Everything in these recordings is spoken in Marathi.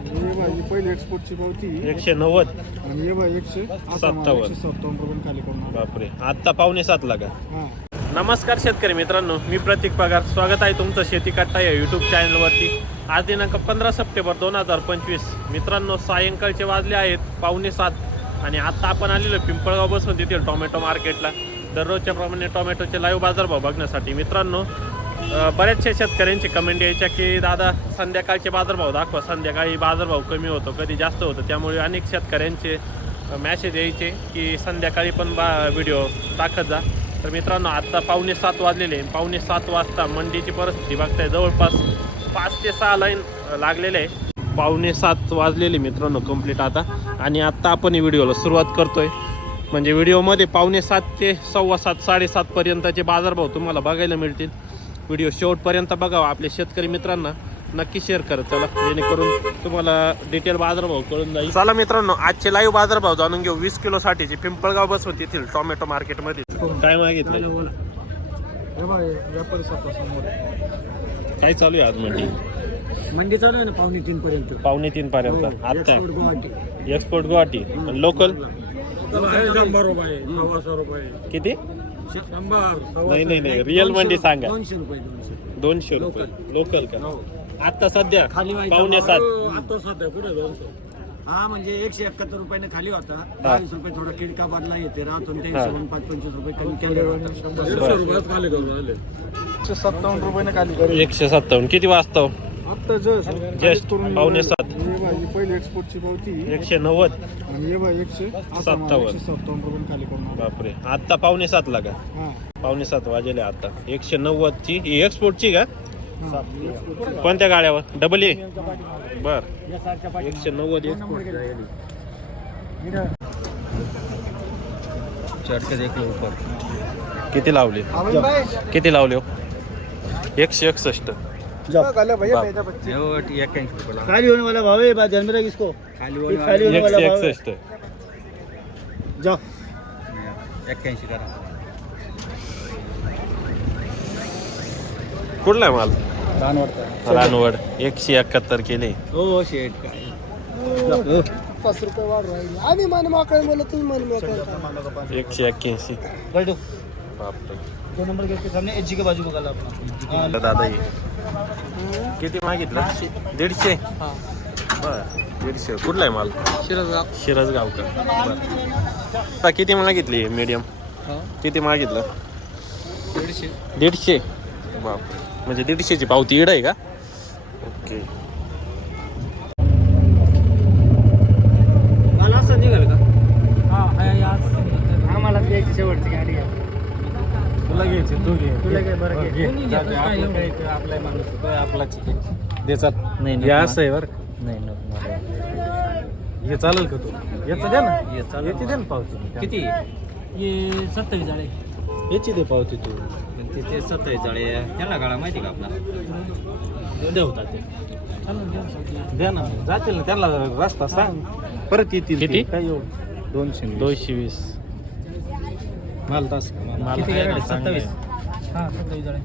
पहिली एक्सपोर्टची पावती 190 आणि हे बघ 157 रुपये खाली करून. बापरे, आता 6:45 ला का? हां नमस्कार शेतकरी मित्रांनो, मी प्रतीक पगार. स्वागत आहे तुमचं शेती कट्टा या यूट्यूब चॅनलवरती. आज दिनांक 15 सप्टेंबर 2025. मित्रांनो, सायंकाळचे वाजले आहेत 6:45 आणि आता आपण आलेलो पिंपळगाव बसून तिथे टोमॅटो मार्केटला दररोजच्या प्रमाणे टोमॅटोचे लाईव्ह बाजारभाव बघण्यासाठी. मित्रांनो, बऱ्याचशा शेतकऱ्यांची कमेंट यायच्या की दादा संध्याकाळचे बाजारभाव दाखवा, संध्याकाळी बाजारभाव कमी होतो, कधी जास्त होतं. त्यामुळे अनेक शेतकऱ्यांचे मॅसेज यायचे की संध्याकाळी पण व्हिडिओ टाकत जा. तर मित्रांनो, आत्ता 6:45 वाजलेले. 6:45 वाजता मंडीची परिस्थिती बघताय, जवळपास 5 ते 6 लाईन लागलेले आहे. 6:45 वाजलेले मित्रांनो कंप्लीट आता. आणि आत्ता आपण व्हिडिओला सुरुवात करतोय. म्हणजे व्हिडिओमध्ये 6:45 ते 7:15 7:30 पर्यंतचे बाजारभाव तुम्हाला बघायला मिळतील. व्हिडिओ शेवटपर्यंत बघावा. आपल्या शेतकरी मित्रांना नक्की शेअर करत चला, जेणेकरून तुम्हाला डिटेल बाजारभाव कळून जाईल. चला मित्रांनो, आजचे लाईव्ह बाजारभाव जाणून घेऊ. 20 किलो साठीचे पिंपळगाव बसून तेथील टोमॅटो मार्केटमध्ये काय मागितलं, व्यापारी समोर काय चालू आहे आज मंडी चालू आहे ना 2:45 पर्यंत. 2:45 पर्यंत. आता एक्सपोर्ट गुवाहाटी. लोकल 100 रुपये 900 रुपये किती? 100 नाही रिअल मंडी सांगा. 200 रुपये 200 रुपये लोकल का? आता सध्या खाली 6:45. आता सध्या कुठे 200. हा म्हणजे 171 रुपयाने खाली होता. 20 रुपये थोडा किडका बदला येते राहतून ते 5-25 रुपये कमी केले. 100 रुपयात खाली करून आले. 157 रुपयाने खाली करून. 157 किती वाजता? आता जस्ट 6:45. पहिली एक्सपोर्टची पावती 190 आणि हे बघ 157 रुपये खाली करून. बापरे, आता 6:45 ला का? हां 6:45 वाजले आता. 190 ची ही एक्सपोर्टची का? कोणत्या गाड्यावर? डबल ए बर. 190 एक्सपोर्ट. किती लावले? किती लावले? 161. खाली होने वाला भाव है, बात ध्यान में रख इसको. खाली होने वाला भाव है. 161. जाओ 81 करा. कुठला आहे माल? रानवड. 171 केले. हो शेट काय 5 रुपये वाढ राहील. आम्ही मन मोकळे बोलत, तुम्ही मन मोकळे. 181. बैठो. बापरे, 2 नंबर गेट के सामने एजी के बाजू बघायला आपण. दादा ये किती मागितलं? 150. बर 150. कुठला आहे माल? शिरसगाव का? बरं. आता किती मागितली मीडियम? किती मागितलं? 150. बापरे, म्हणजे 150ची पावती इड आहे का? ओके. मला असं निघाल का? आम्हाला द्यायची शेवटची गाडी आहे. तुला घ्यायचे, तू घे. तुला काय बरं घे. आपला माणूस आपला चिकन द्याचा. नाही हे असं आहे बरं. नाही नको. हे चालेल का तू? याचं दे ना. याची दे ना पावती. किती? ये 27 जाळे. याची दे पावती तू. तिथे 27 जाळे त्याला गाडा माहिती का आपला? दे होता ते. द्या ना, जातील ना त्यांना रस्ता सांग, परत येतील. किती? काय एवढं 220. माल तास माल किती काय गेला? नाही सांगणार. 27. हां 27 जाळे.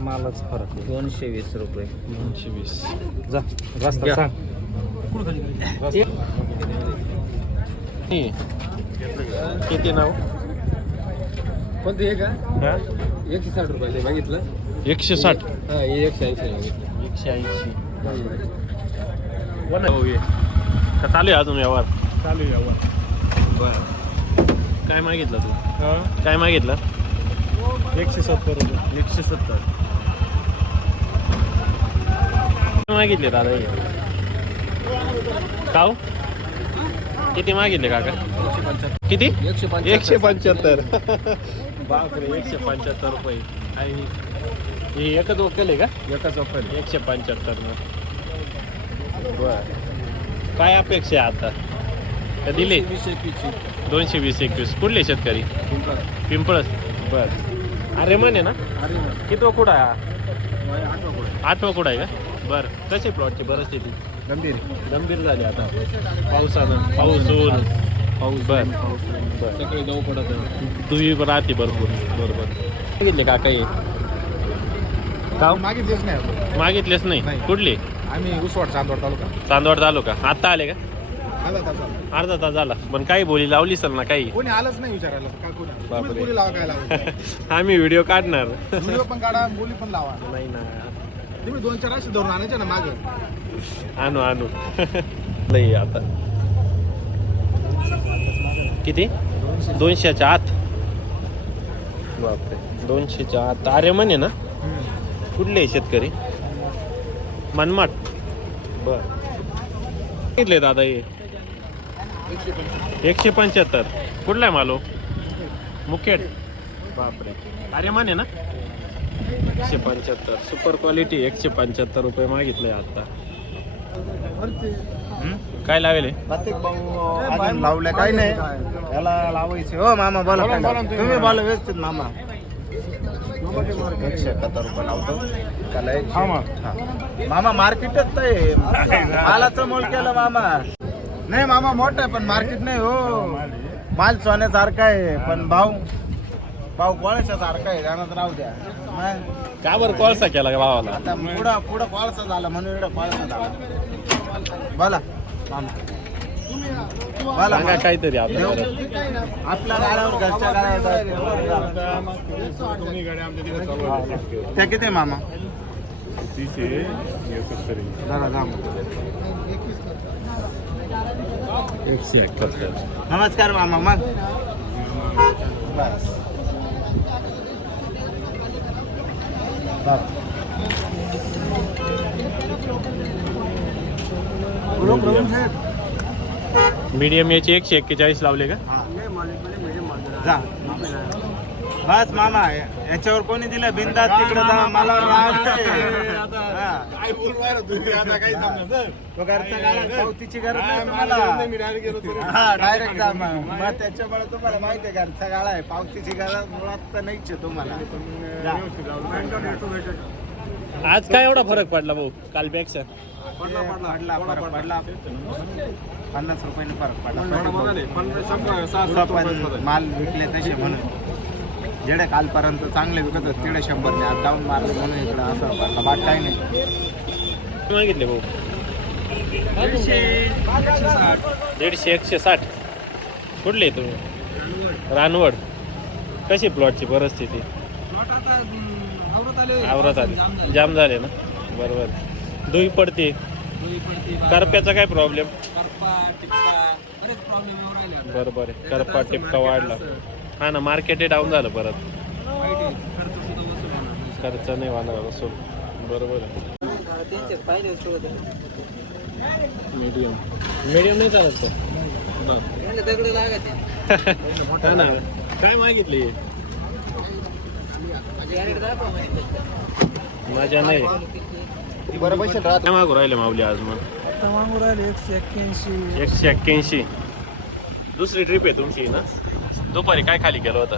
मालाच फरक आहे. 220 रुपये. 220. जा रस्ता सांग. कुठं खाली गाडी? किती नाव? कोणती आहे का? हा? 160 रुपये बघितलं. 160. हा 180 180. हो ये का चालू आहे अजून व्यवहार? चालू आहे. बरं. काय मागितलं तू? काय मागितलं? 170 रुपये. 170. मागितले दादा हे? काव किती मागितले काका? किती? 175. बापरे, 175 रुपये. आणि हे एकच वक्कल आहे का? एकाच ऑफर 175 न. बर, काय अपेक्षा आहे आता? का दिले? 220 21. कुठले शेतकरी? पिंपळस. बर. अरे म्हणे ना? किती कुठं आहे? 8वा कुठं आहे का? बरं. कशी प्लॉटची परिस्थिती? गंभीर झाली आता पावसानं. पाऊस ऊन पाऊस. बरं बरं. सकाळी जाऊ पडत. तुम्ही राहते भरपूर. बरोबर. मागितले काका हे? मागितलेच नाही. मागितलेच नाही. कुठले? आम्ही उसवाड चांदवड तालुका चांदवड आलो का आता आले का आला तासा अर्धा तास झाला पण काही बोली लावली सर ना काही कोणी आलंच नाही विचारायला का कोणी बापरे. तुम्हीच बोली लावा काय लावा आम्ही व्हिडिओ काढणार व्हिडिओ पण काढा बोली पण लावा नाही ना तुम्ही 2-4 असे धरून आणायचे ना मागं आणू आणू लई आता किती 200च्या आत बापरे 200च्या आत अरे म्हणे ना कुठले आहे शेतकरी मनमाड बर कितले दादा हे 175 कुठला आहे मालो मुकेट बापरे अरे माने ना 175 सुपर क्वालिटी 175 रुपये मागितले आता काय लावेल लावलं काही नाही याला लावायचे हो मामा बोला तुम्ही बोला व्यवस्थित मामा 171 रुपये लावतो त्याला मामा मार्केटच आहे मालाचं मोल केलं मामा नाही मामा मोठं आहे पण मार्केट नाही हो माल सोन्यासारखा आहे पण भाव कोळशा सारखा आहे त्यानं राहू द्या मग का बरं कोळसा केला का भावाला आता पुढं कोळसा झाला म्हणून इकडं कोळसा झाला बोला मामा बोला सांगा मामा. काहीतरी आपल्या आपल्या गाड्यावर घरच्या गाड्या त्या किती आहे मामा जरा जा मग. 171 नमस्कार मामा मग बस मीडियम याचे 141 लावले का जा बस मामा याच्यावर कोणी दिलं बिंदात तिकडे जा मला राग नाही. हा. तो घरचा गाडा पावतीची गरज नाही तुम्हाला. हा डायरेक्ट जा मग त्याच्यामुळे तुम्हाला माहिती आहे घरचा गाडा आहे पावतीची गरज मुळात तर नाहीच आहे तुम्हाला जा. आज काय एवढा फरक पडला भाऊ कालपेक्षा पडला फरक पडला 50 रुपयाने फरक पडला पण माल विकले तसे म्हणून जेवढे कालपर्यंत चांगले विकत होते तेवढे 100 ने आज डाऊन मारले म्हणून इकडे असं पडला बाकी काही नाही मागितले भाऊ 150 160 कुठले तुम्ही रानवड कशी प्लॉटची परिस्थिती आवरत आली जाम झाले ना बरोबर दुई पडते करप्याचा काय प्रॉब्लेम बरोबर आहे करपा टिपका वाढला हा ना मार्केट डाऊन झालं परत खर्च नाही वाढणार असो बरोबर आहे मीडियम नाही चालत का ना काय मागितली माझ्या नाही काय मागू राहिले माऊली आज मग 181 दुसरी ट्रिप आहे तुमची ना दुपारी काय खाली केलं होतं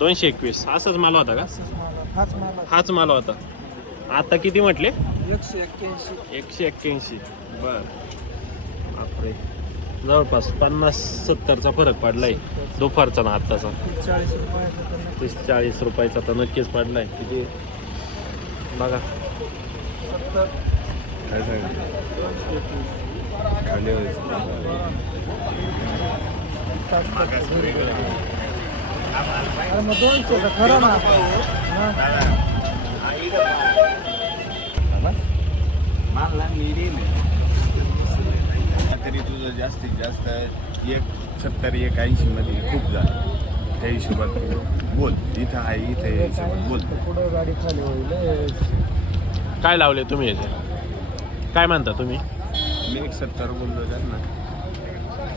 221 असंच माल होता का हाच माल होता आता किती म्हटले 181 बर बापरे जवळपास 50-70चा फरक पडलाय दुपारचा ना आत्ताचा 30-40 रुपयाचा तर नक्कीच पडलाय किती बघा काय तरी तुझं जास्तीत जास्त 170-180 मध्ये खूप झालं त्या हिशोबात बोल इथं आहे इथे हिशोबात बोल काय लावले तुम्ही याचे काय म्हणता तुम्ही मी 170 बोललो त्यांना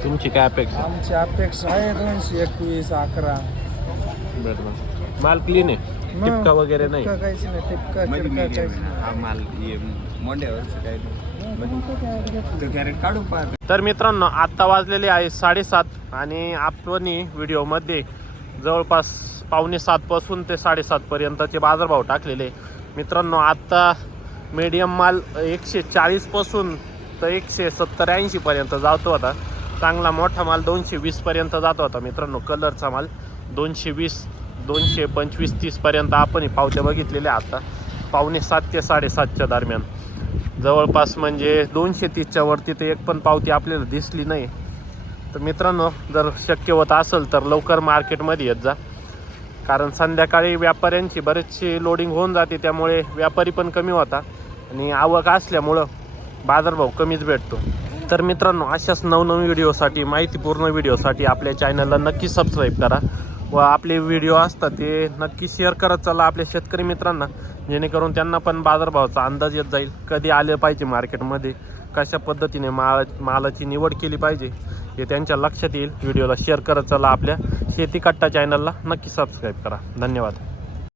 तुमची काय अपेक्षा आमची अपेक्षा आहे 221-11 बरोबर माल क्लीन आहे टिपका वगैरे नाही टिपका काहीच नाही टिपका मध्ये किरका medium काहीच आहे ना. हा माल मोंड्यावरचं काय नाही तो कॅरेट काढू पाहत तर मित्रांनो आत्ता वाजलेले आहे 7:30 आणि आपण व्हिडिओमध्ये जवळपास 6:45 पासून ते 7:30 पर्यंतचे बाजारभाव टाकलेले मित्रांनो आत्ता मीडियम माल 140 पासून तर 170-80 पर्यंत जातो होता चांगला मोठा माल 220 पर्यंत जातो होता मित्रांनो कलरचा माल 220 225-30 पर्यंत आपण पावत्या बघितलेल्या आता 6:45 ते 7:30 दरम्यान जवळपास म्हणजे 230च्या वरती तर एक पण पावती आपल्याला दिसली नाही. तर मित्रांनो, जर शक्य होत असेल तर लवकर मार्केटमध्ये येत जा, कारण संध्याकाळी व्यापाऱ्यांची बरेचशी लोडिंग होऊन जाते, त्यामुळे व्यापारी पण कमी होता आणि आवक असल्यामुळं बाजारभाव कमीच भेटतो. तर मित्रांनो, अशाच नवनवीन व्हिडिओसाठी, माहितीपूर्ण व्हिडिओसाठी आपल्या चॅनलला नक्की सबस्क्राईब करा व आपले व्हिडिओ असतात ते नक्की शेअर करत चला आपल्या शेतकरी मित्रांना, जेणेकरून त्यांना पण बाजारभावाचा अंदाज येत जाईल, कधी आले पाहिजे मार्केटमध्ये, कशा पद्धतीने मालाची निवड केली पाहिजे हे त्यांच्या लक्षात येईल. व्हिडिओला शेअर करत चला, आपल्या शेती कट्टा चॅनलला नक्की सबस्क्राईब करा. धन्यवाद.